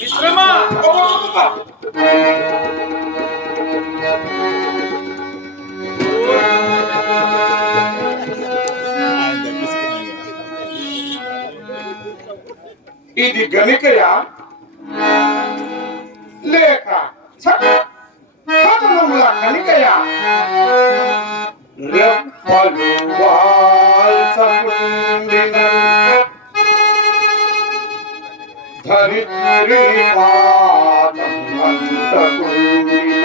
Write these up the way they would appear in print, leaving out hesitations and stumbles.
మిత్రమా ఇది గణికయా లేక కథనముల కణికయా రెప్పలు వాల్చకుండిన ధరిత్రి పాదం అంతకుండిన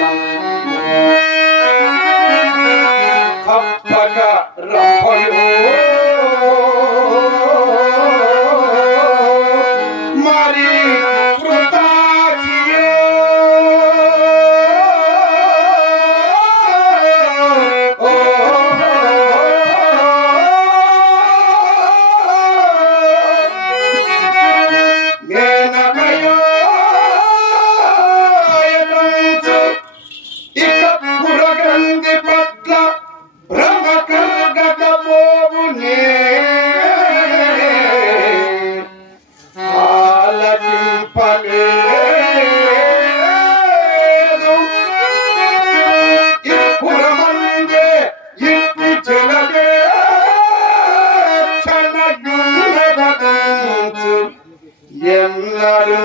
తప్పక రంభయో మరి కృతాచియో మేనకయో ఇక పురగ్రంథి పట్ల భ్రమ కల్గకపోవునే ఆలకింపలేదు ఇప్పురమందే ఇట్టి చెలదే క్షణగుణగదంచు ఎన్నడూ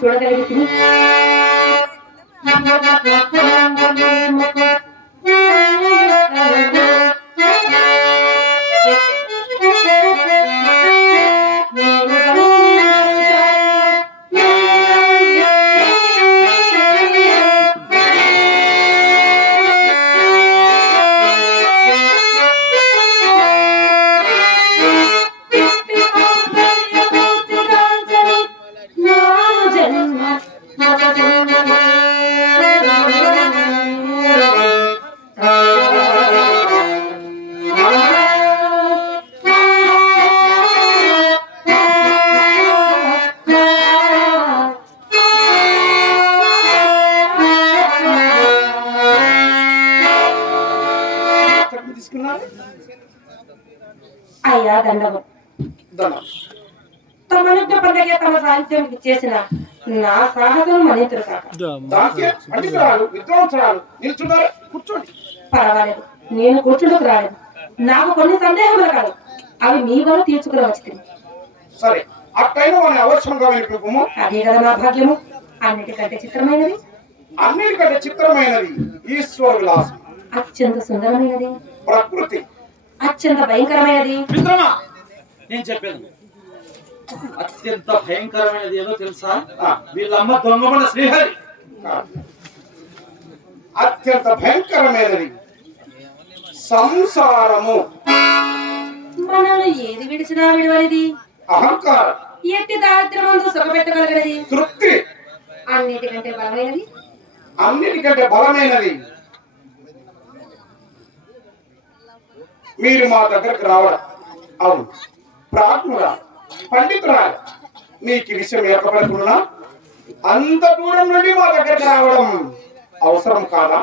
చూడగలిగి అయ్యా దండము తమనుజ్ఞ పండగ తమ సాహిత్యం చేసిన నా సాహసం మనితురు కాక కూర్చోండి. పర్వాలేదు, నేను కూర్చుందుకు రాలేదు. నాకు కొన్ని సందేహములు కాదు, అవి మీ వల్ల తీర్చుకుని వచ్చింది. సరే, అట్టైనా మన అవసరంగా వెళ్ళిపోము. అదే కదా నా భాగ్యము. అన్నిటికంటే చిత్రమైనది ఈశ్వర విలాసం. అత్యంత సుందరమైనది ప్రకృతి. అత్యంత భయంకరమైనది మిత్రమా, నేను చెప్పేది అత్యంత భయంకరమైనది ఏదో తెలుసా? వీళ్ళమ్మ దొంగమల శ్రీహరి. అత్యంత భయంకరమైనది సంసారము. మనల్ని ఏది విడిచినా విడవనిది అహంకారం. ఎట్టి దారిద్ర్యమందు సుఖపెట్టగలిగినది తృప్తి. అన్నిటికంటే బలమైనది మీరు మా దగ్గరకు రావడం అవును. ప్రాజ్ఞురా, పండితురా, నీకు విషయం ఏర్పడకుండా అంత దూరం నుండి మా దగ్గరకు రావడం అవసరం కాదా?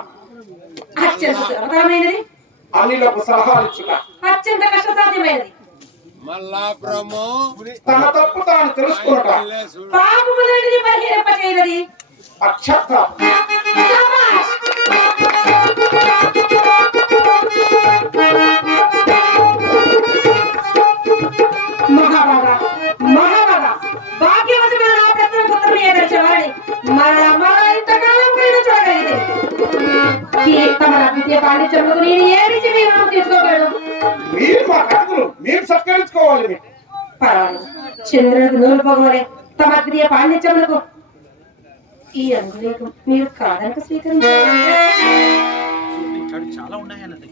అత్యంత సులభతరమైనది, అన్నిలకు సలహాలు ఇచ్చుట అత్యంత కష్టసాధ్యమైనది, తన తప్పు తాను తెలుసుకున్నట పాపములన్నిటినీ పరిహరింపచేయనిది అక్షత. మహాభాగ మహాభాగ భాగ్యవశమైన నా ప్రశ్నకు ఉత్తరం ఏదర్చేవాడి మరలా ఇంతకాలం కూడా చూడగలిగితే తమ విద్య పాండిత్యములకు నేను ఏ రీతి వివరణ తీసుకోగలను? మీరు మా కథలు మీరు సత్కరించుకోవాలి. పర్వాలేదు, చంద్రులకు నూలు పోగోలే తమ విద్య పాండిత్యములకు ఈ అంగులేకం మీరు కాదనక స్వీకరించాలి. చాలా ఉన్నాయన్నది.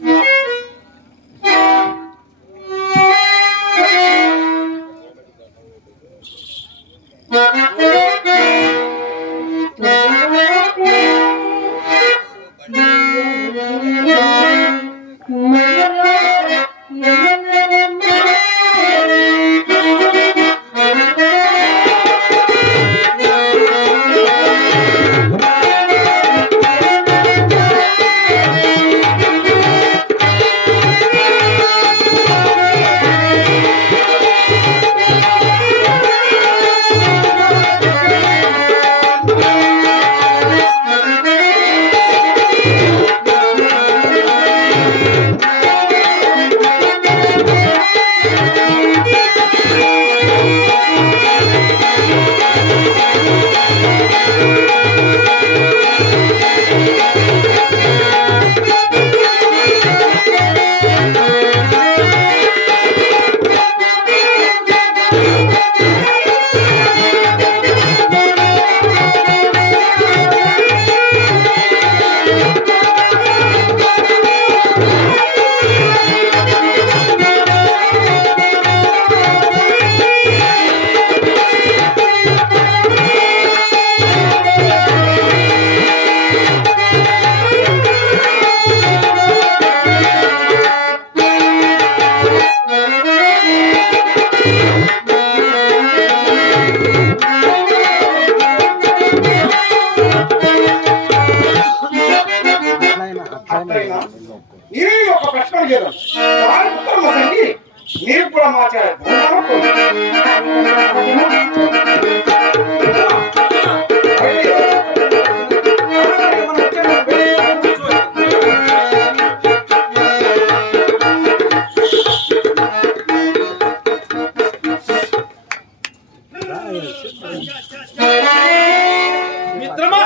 మిత్రమా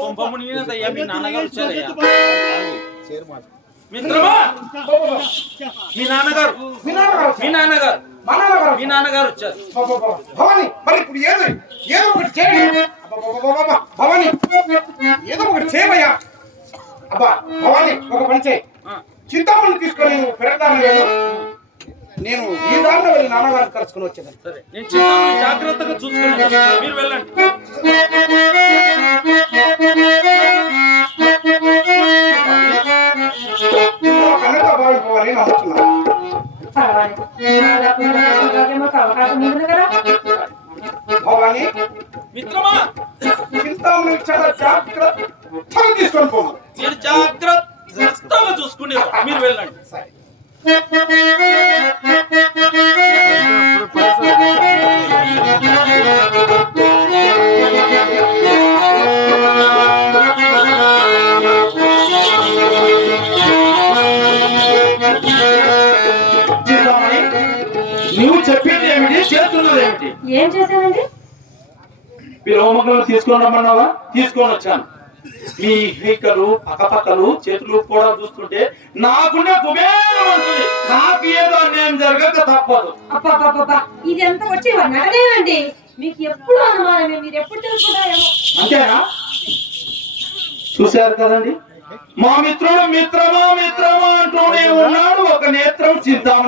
కుంభమునిదయ్యా మీ నాన్నగారు వచ్చారయ్యా. మిత్రమా మీ నాన్నగారు మీ నాన్నగారు మీ నాన్నగారు మా నాన్నగారు మీ నాన్నగారు వచ్చారు. భవాని మరి ఇప్పుడు ఏదో ఒకటి చేయండి. అబ్బబ్బబ్బబ్బబ్బ, భవాని ఏదో ఒకటి చేయమయ్యా. అబ్బా భవాని ఒక పని చేయి. చింతామణి తీసుకొని నువ్వు పెరగడానికి వెళ్ళు. నేను ఈ దారిలో వెళ్ళి నాన్నగారిని కలుసుకుని వచ్చేదాన్ని. సరే నేను చింతామణి జాగ్రత్తగా చూసుకుని మీరు వెళ్ళండి. కనుక బాగుపోవాలి నమ్ముతున్నాను. మాకు అవకాశం ఉంది కదా. భవాని మిత్రమా చింతామణి చాలా జాగ్రత్తగా తీసుకొని పోను. నేను జాగ్రత్తగా చూసుకుని మీరు వెళ్ళండి. సరే నువ్వు చెప్పింది ఏమిటి, చేస్తున్నది ఏమిటి? ఏం చేశానండి? పిలవమగలు తీసుకొని రమ్మన్నావా? తీసుకొని వచ్చాను. మీ హైకలు పక్కపక్కలు చేతులు కూడా చూస్తుంటే నాకుండే కుబేరం ఉంటుంది. నాకు ఏదో అన్యాయం జరగక తప్పదు. అబ్బా ఇది ఎంత వచ్చి నడలేనండి. మీకు ఎప్పుడు అనుమానమే, మీరు ఎప్పుడు తెలుసుకుంటారేమో. అంతేనా? చూశారు కదండి, మా మిత్రుడు మిత్రమా మిత్రమా అంటూనే ఉన్నాడు. ఒక నేత్రం చిద్దాం